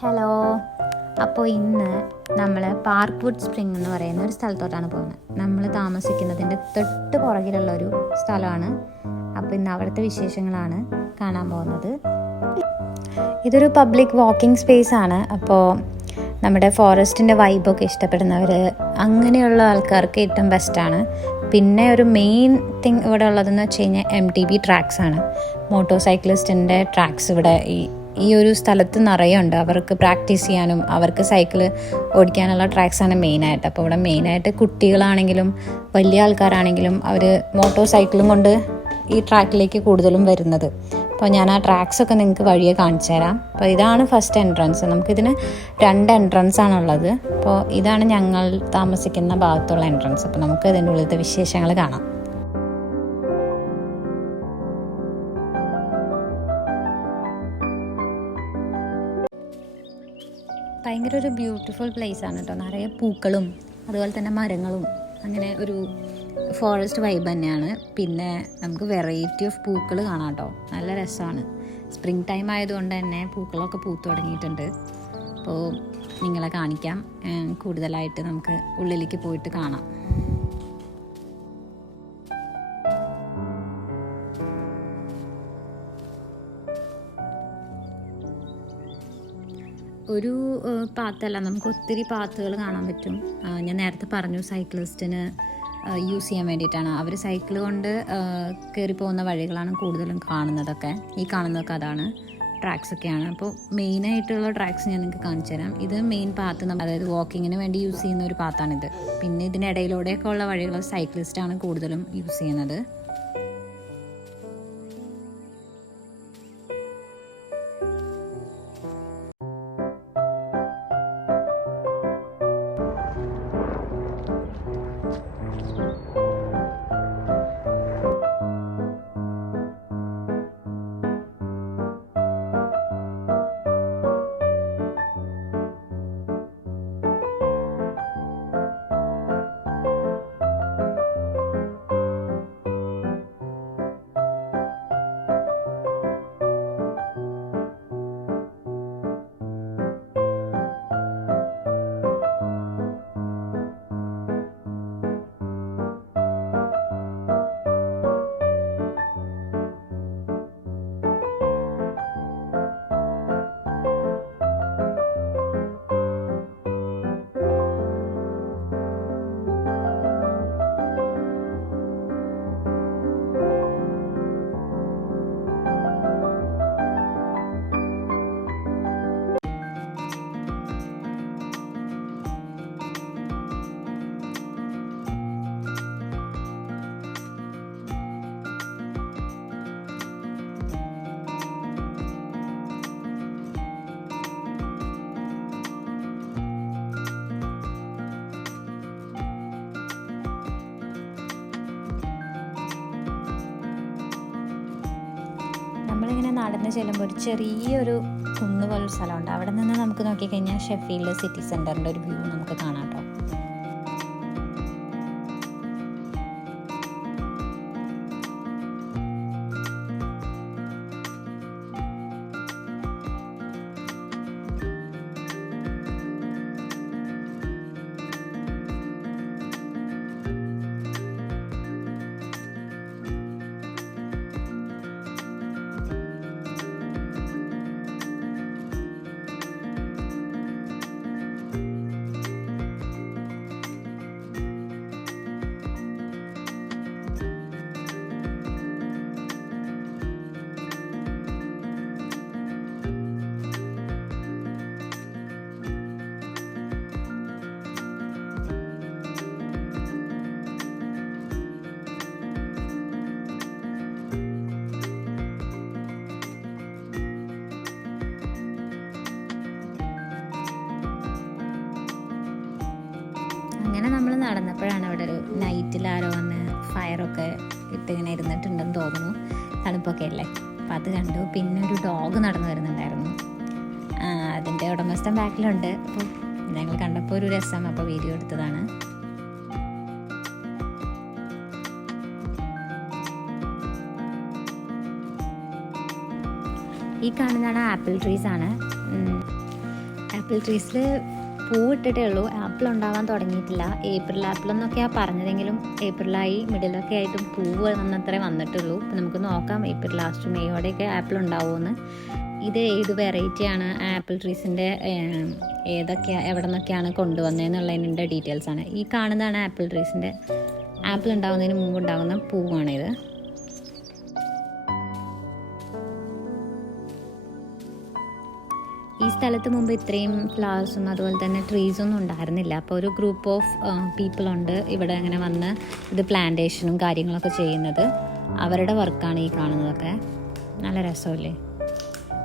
Hello. അപ്പോൾ ഇന്ന് നമ്മൾ പാർക്ക്വുഡ് സ്പ്രിംഗ് എന്ന് പറയുന്ന ഒരു സ്ഥലത്തോട്ടാണ് പോകുന്നത്. നമ്മൾ താമസിക്കുന്നതിൻ്റെ തൊട്ട് പുറകിലുള്ളൊരു സ്ഥലമാണ്. അപ്പോൾ ഇന്ന് അവിടുത്തെ വിശേഷങ്ങളാണ് കാണാൻ പോകുന്നത്. ഇതൊരു പബ്ലിക് വാക്കിംഗ് സ്പേസ് ആണ്. അപ്പോൾ നമ്മുടെ ഫോറസ്റ്റിൻ്റെ വൈബൊക്കെ ഇഷ്ടപ്പെടുന്നവർ, അങ്ങനെയുള്ള ആൾക്കാർക്ക് ഏറ്റവും ബെസ്റ്റാണ്. പിന്നെ ഒരു മെയിൻ തിങ് ഇവിടെ ഉള്ളതെന്ന് വെച്ച് കഴിഞ്ഞാൽ MTB ട്രാക്സ് ആണ്. മോട്ടോർ സൈക്ലിസ്റ്റിൻ്റെ ട്രാക്സ് ഇവിടെ ഈ ഒരു സ്ഥലത്ത് നിറയെ ഉണ്ട്. അവർക്ക് പ്രാക്ടീസ് ചെയ്യാനും അവർക്ക് സൈക്കിൾ ഓടിക്കാനുള്ള ട്രാക്സാണ് മെയിനായിട്ട്. അപ്പോൾ ഇവിടെ മെയിനായിട്ട് കുട്ടികളാണെങ്കിലും വലിയ ആൾക്കാരാണെങ്കിലും അവർ മോട്ടോർ സൈക്കിളും കൊണ്ട് ഈ ട്രാക്കിലേക്ക് കൂടുതലും വരുന്നത്. അപ്പോൾ ഞാൻ ആ ട്രാക്സൊക്കെ നിങ്ങൾക്ക് വഴിയെ കാണിച്ചു തരാം. അപ്പോൾ ഇതാണ് ഫസ്റ്റ് എൻട്രൻസ്. നമുക്കിതിന് 2 എൻട്രൻസ് ആണുള്ളത്. അപ്പോൾ ഇതാണ് ഞങ്ങൾ താമസിക്കുന്ന ഭാഗത്തുള്ള എൻട്രൻസ്. അപ്പോൾ നമുക്ക് ഇതിൻ്റെ ഉള്ളിലത്തെ വിശേഷങ്ങൾ കാണാം. ഭയങ്കര ഒരു ബ്യൂട്ടിഫുൾ പ്ലേസ് ആണ് കേട്ടോ. നിറയെ പൂക്കളും അതുപോലെ തന്നെ മരങ്ങളും, അങ്ങനെ ഒരു ഫോറസ്റ്റ് വൈബ് തന്നെയാണ്. പിന്നെ നമുക്ക് വെറൈറ്റി ഓഫ് പൂക്കൾ കാണാം കേട്ടോ. നല്ല രസമാണ്. സ്പ്രിംഗ് ടൈം ആയതുകൊണ്ട് തന്നെ പൂക്കളൊക്കെ പൂത്തു തുടങ്ങിയിട്ടുണ്ട്. അപ്പോൾ നിങ്ങളെ കാണിക്കാം. കൂടുതലായിട്ട് നമുക്ക് ഉള്ളിലേക്ക് പോയിട്ട് കാണാം. ഒരു പാത്തല്ല, നമുക്ക് ഒത്തിരി പാത്തുകൾ കാണാൻ പറ്റും. ഞാൻ നേരത്തെ പറഞ്ഞു സൈക്ലിസ്റ്റിന് യൂസ് ചെയ്യാൻ വേണ്ടിയിട്ടാണ്. അവർ സൈക്കിൾ കൊണ്ട് കയറി പോകുന്ന വഴികളാണ് കൂടുതലും കാണുന്നതൊക്കെ. ഈ കാണുന്നതൊക്കെ അതാണ് ട്രാക്സൊക്കെയാണ്. അപ്പോൾ മെയിനായിട്ടുള്ള ട്രാക്സ് ഞാൻ നിങ്ങൾക്ക് കാണിച്ചു തരാം. ഇത് മെയിൻ പാത്ത്, അതായത് വാക്കിങ്ങിന് വേണ്ടി യൂസ് ചെയ്യുന്ന ഒരു പാത്താണിത്. പിന്നെ ഇതിനിടയിലൂടെയൊക്കെ ഉള്ള വഴികൾ സൈക്ലിസ്റ്റാണ് കൂടുതലും യൂസ് ചെയ്യുന്നത്. നമ്മളിങ്ങനെ നടന്ന് ചെല്ലുമ്പോൾ ഒരു ചെറിയൊരു കുന്ന് പോലൊരു സ്ഥലമുണ്ട്. അവിടെ നിന്ന് നമുക്ക് നോക്കിക്കഴിഞ്ഞാൽ ഷെഫീൽഡ് സിറ്റി സെൻറ്ററിൻ്റെ ഒരു വ്യൂ നമുക്ക് കാണാം കേട്ടോ. അങ്ങനെ നമ്മൾ നടന്നപ്പോഴാണ് അവിടെ ഒരു നൈറ്റിൽ ആരോ വന്ന് ഫയറൊക്കെ ഇട്ട് ഇങ്ങനെ ഇരുന്നിട്ടുണ്ടെന്ന് തോന്നുന്നു. തണുപ്പൊക്കെ അല്ലേ, അപ്പം അത് കണ്ടു. പിന്നെ ഒരു ഡോഗ് നടന്നു വരുന്നുണ്ടായിരുന്നു. അതിൻ്റെ ഉടമസ്ഥൻ ബാക്കിലുണ്ട്. അപ്പോൾ ഞങ്ങൾ കണ്ടപ്പോൾ ഒരു രസം, അപ്പോൾ വീഡിയോ എടുത്തതാണ്. ഈ കാണുന്നതാണ് ആപ്പിൾ ട്രീസ് ആണ്. ആപ്പിൾ ട്രീസിൽ പൂവിട്ടിട്ടേ ഉള്ളൂ, ആപ്പിൾ ഉണ്ടാവാൻ തുടങ്ങിയിട്ടില്ല. ഏപ്രിൽ ആപ്പിൾ എന്നൊക്കെയാണ് പറഞ്ഞതെങ്കിലും ഏപ്രിലായി മിഡിലൊക്കെ ആയിട്ടും പൂവ് അന്നത്രേ വന്നിട്ടുള്ളൂ. അപ്പോൾ നമുക്ക് നോക്കാം ഏപ്രിൽ ലാസ്റ്റ് മെയ്യോടെയൊക്കെ ആപ്പിൾ ഉണ്ടാവുമെന്ന്. ഇത് ഏത് വെറൈറ്റിയാണ്, ആപ്പിൾ ട്രീസിൻ്റെ എവിടെ നിന്നൊക്കെയാണ് കൊണ്ടുവന്നതെന്നുള്ളതിൻ്റെ ഡീറ്റെയിൽസാണ്. ഈ കാണുന്നതാണ് ആപ്പിൾ ട്രീസിൻ്റെ ആപ്പിൾ ഉണ്ടാകുന്നതിന് മുമ്പ് ഉണ്ടാകുന്ന പൂവാണിത്. ഈ സ്ഥലത്ത് മുമ്പ് ഇത്രയും ഫ്ലവേഴ്സും അതുപോലെ തന്നെ ട്രീസൊന്നും ഉണ്ടായിരുന്നില്ല. അപ്പോൾ ഒരു ഗ്രൂപ്പ് ഓഫ് പീപ്പിളുണ്ട് ഇവിടെ അങ്ങനെ വന്ന് ഇത് പ്ലാന്റേഷനും കാര്യങ്ങളൊക്കെ ചെയ്യുന്നത്. അവരുടെ വർക്കാണ് ഈ കാണുന്നതൊക്കെ. നല്ല രസമല്ലേ?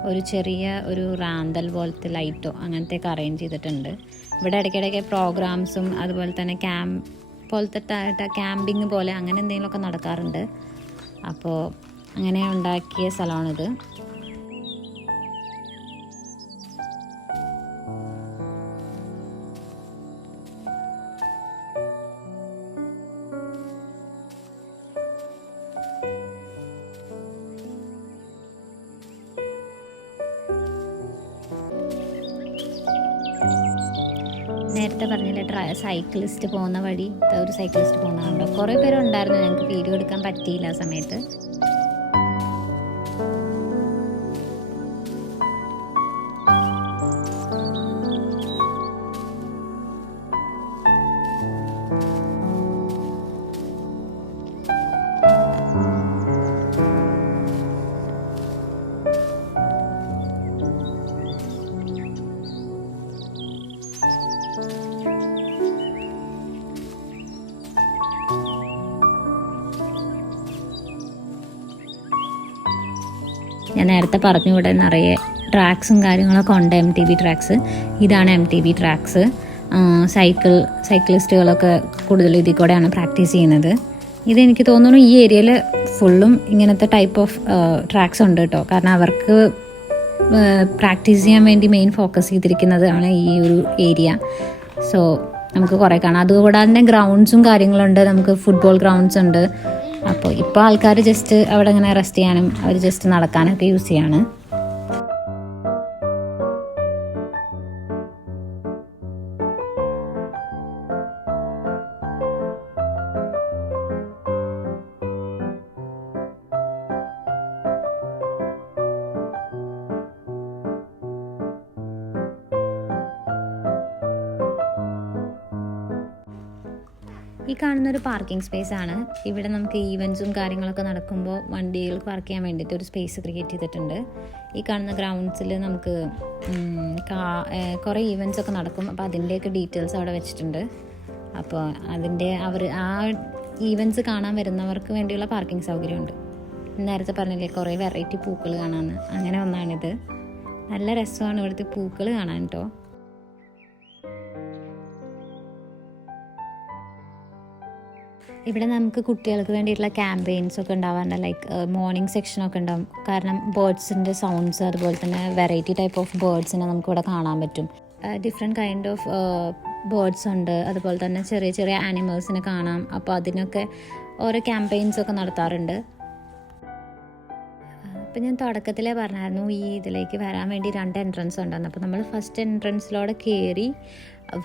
ഒരു ചെറിയ ഒരു റാന്തൽ പോലത്തെ ലൈറ്റോ അങ്ങനത്തെയൊക്കെ അറേഞ്ച് ചെയ്തിട്ടുണ്ട്. ഇവിടെ ഇടയ്ക്കിടയ്ക്ക് പ്രോഗ്രാംസും അതുപോലെ തന്നെ പോലത്തെ ക്യാമ്പിങ് പോലെ അങ്ങനെ എന്തെങ്കിലുമൊക്കെ നടക്കാറുണ്ട്. അപ്പോൾ അങ്ങനെ ഉണ്ടാക്കിയ സ്ഥലമാണിത്. നേരത്തെ പറഞ്ഞില്ല സൈക്ലിസ്റ്റ് പോകുന്ന വഴി, ഒരു സൈക്ലിസ്റ്റ് പോകുന്നതുണ്ടോ? കുറേ പേരുണ്ടായിരുന്നു, ഞങ്ങൾക്ക് വീഡിയോ എടുക്കാൻ പറ്റിയില്ല ആ സമയത്ത്. ഞാൻ നേരത്തെ പറഞ്ഞു ഇവിടെ നിറയെ ട്രാക്സും കാര്യങ്ങളൊക്കെ ഉണ്ട്, MTB ട്രാക്സ്. ഇതാണ് MTB ട്രാക്സ്. സൈക്ലിസ്റ്റുകളൊക്കെ കൂടുതൽ ഇതിൽ കൂടെയാണ് പ്രാക്ടീസ് ചെയ്യുന്നത്. ഇതെനിക്ക് തോന്നുന്നു ഈ ഏരിയയിൽ ഫുള്ളും ഇങ്ങനത്തെ ടൈപ്പ് ഓഫ് ട്രാക്സ് ഉണ്ട് കേട്ടോ. കാരണം അവർക്ക് പ്രാക്ടീസ് ചെയ്യാൻ വേണ്ടി മെയിൻ ഫോക്കസ് ചെയ്തിരിക്കുന്നതാണ് ഈ ഒരു ഏരിയ. സോ നമുക്ക് കുറേ കാണാം. അതുകൂടാതെ തന്നെ ഗ്രൗണ്ട്സും കാര്യങ്ങളുണ്ട്, നമുക്ക് ഫുട്ബോൾ ഗ്രൗണ്ട്സ് ഉണ്ട്. അപ്പോൾ ഇപ്പോൾ ആൾക്കാർ ജസ്റ്റ് അവിടെ ഇങ്ങനെ റെസ്റ്റ് ചെയ്യാനും അവർ ജസ്റ്റ് നടക്കാനൊക്കെ യൂസ് ചെയ്യാണ്. ഈ കാണുന്നൊരു പാർക്കിംഗ് സ്പേസ് ആണ്. ഇവിടെ നമുക്ക് ഈവൻറ്റ്സും കാര്യങ്ങളൊക്കെ നടക്കുമ്പോൾ വണ്ടികൾ പാർക്ക് ചെയ്യാൻ വേണ്ടിയിട്ട് ഒരു സ്പേസ് ക്രിയേറ്റ് ചെയ്തിട്ടുണ്ട്. ഈ കാണുന്ന ഗ്രൗണ്ട്സിൽ നമുക്ക് കുറേ ഈവൻറ്റ്സ് ഒക്കെ നടക്കും. അപ്പോൾ അതിൻ്റെയൊക്കെ ഡീറ്റെയിൽസ് അവിടെ വെച്ചിട്ടുണ്ട്. അപ്പോൾ ആ ഈവൻറ്റ്സ് കാണാൻ വരുന്നവർക്ക് വേണ്ടിയുള്ള പാർക്കിംഗ് സൗകര്യമുണ്ട്. നേരത്തെ പറഞ്ഞില്ലേ കുറേ വെറൈറ്റി പൂക്കൾ കാണാമെന്ന്, അങ്ങനെ ഒന്നാണിത്. നല്ല രസമാണ് ഇവിടുത്തെ പൂക്കൾ കാണാൻ കേട്ടോ. ഇവിടെ നമുക്ക് കുട്ടികൾക്ക് വേണ്ടിയിട്ടുള്ള ക്യാമ്പയിൻസ് ഒക്കെ ഉണ്ടാവാറുണ്ട്. ലൈക്ക് മോർണിംഗ് സെക്ഷനൊക്കെ ഉണ്ടാവും. കാരണം ബേർഡ്സിൻ്റെ സൗണ്ട്സ് അതുപോലെ തന്നെ വെറൈറ്റി ടൈപ്പ് ഓഫ് ബേർഡ്സിനെ നമുക്കിവിടെ കാണാൻ പറ്റും. ഡിഫറെൻറ്റ് കൈൻഡ് ഓഫ് ബേർഡ്സ് ഉണ്ട്, അതുപോലെ തന്നെ ചെറിയ ചെറിയ ആനിമൽസിനെ കാണാം. അപ്പോൾ അതിനൊക്കെ ഓരോ ക്യാമ്പയിൻസൊക്കെ നടത്താറുണ്ട്. അപ്പോൾ ഞാൻ തുടക്കത്തിലേ പറഞ്ഞായിരുന്നു ഈ ഇതിലേക്ക് വരാൻ വേണ്ടി 2 എൻട്രൻസ് ഉണ്ടെന്ന്. അപ്പോൾ നമ്മൾ ഫസ്റ്റ് എൻട്രൻസിലൂടെ കയറി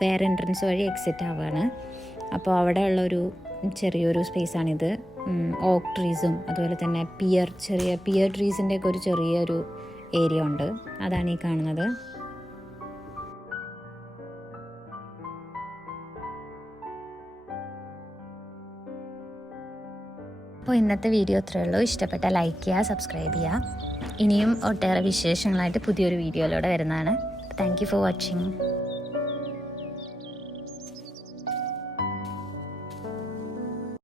വേറെ എൻട്രൻസ് വഴി എക്സിറ്റ് ആവുകയാണ്. അപ്പോൾ അവിടെയുള്ളൊരു ചെറിയൊരു സ്പേസാണിത്. ഓക്ക് ട്രീസും അതുപോലെ തന്നെ ചെറിയ പിയർ ട്രീസിൻ്റെ ഒക്കെ ഒരു ചെറിയൊരു ഏരിയ ഉണ്ട്. അതാണ് ഈ കാണുന്നത്. അപ്പോൾ ഇന്നത്തെ വീഡിയോ ഇത്രയേ ഉള്ളൂ. ഇഷ്ടപ്പെട്ട ലൈക്ക് ചെയ്യുക, സബ്സ്ക്രൈബ് ചെയ്യുക. ഇനിയും ഒട്ടേറെ വിശേഷങ്ങളായിട്ട് പുതിയൊരു വീഡിയോയിലൂടെ വരുന്നതാണ്. Thank you for watching.